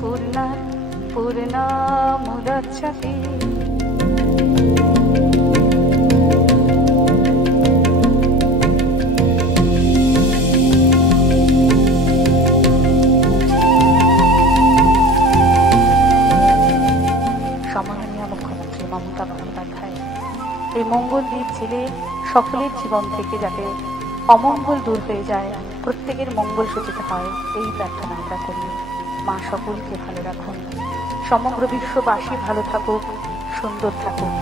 पूर्णात् पूर्णमुदच्यते। সম্মাননীয় মুখ্যমন্ত্রী মমতা বন্দ্যোপাধ্যায় এই মঙ্গল দ্বীপ জেলে সকলের জীবন থেকে যাতে অমঙ্গল দূর হয়ে যায়, প্রত্যেকের মঙ্গল সূচিত হয়, এই প্রার্থনা আমরা করি। মা সকলকে ভালো রাখুন, সমগ্র বিশ্ববাসী ভালো থাকুক, সুন্দর থাকুক।